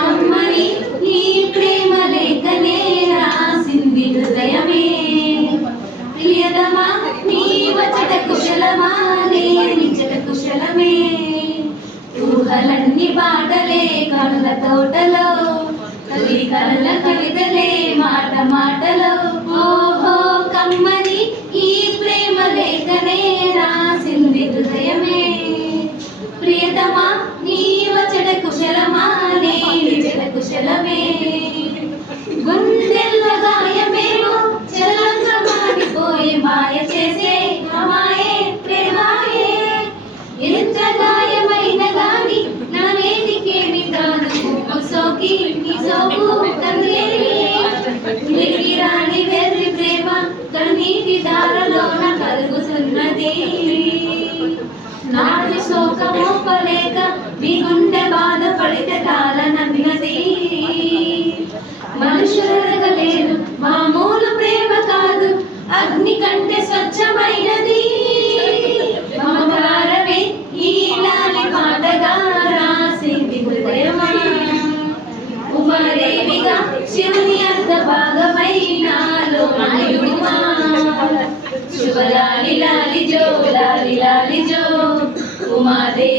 అమ్మని నీ ప్రేమ లేఖనే రాసింది హృదయమే, ప్రియతమా నీ వచట కుశలమా నిజట కుశలమే, ఊహలన్నీ బాటలే కనుల తోటలో, కలి కనుల కవితలే మాట మాటలో, ఓహో కమ్మని ఈ ప్రేమ లేఖనే రాసింది హృదయమే, ప్రియతమా నీ వచట కుశలమా నిజట కుశలమే, గుండెల్ల గాయమేమో చలంగా మాడిపోయి మాయ చేసే మాయే ప్రేమాయే, ఎంత గాయమైన గాని నా వేదికేమి తాను సోకి నీ సోకు తండ్రి, రాణి వెర్రి ప్రేమ కన్నీటి దారలోన కలుగుతున్నది, నాటి శోకమోపలేక మీ గుండె బాధపడితే తాళనన్నది, మనుషులెరగలేరు మామూలు ప్రేమ కాదు అగ్ని కంటే స్వచ్ఛమైనది, మమకారమే ఈ లాలి పాటగా రాసింది హృదయమా, ఉమాదేవిగా శివుని అర్ధ భాగమైనాలో నాయుడుమా, శుభలాలి లాలి జో లాలి లాలి జో ఉమాదేవి.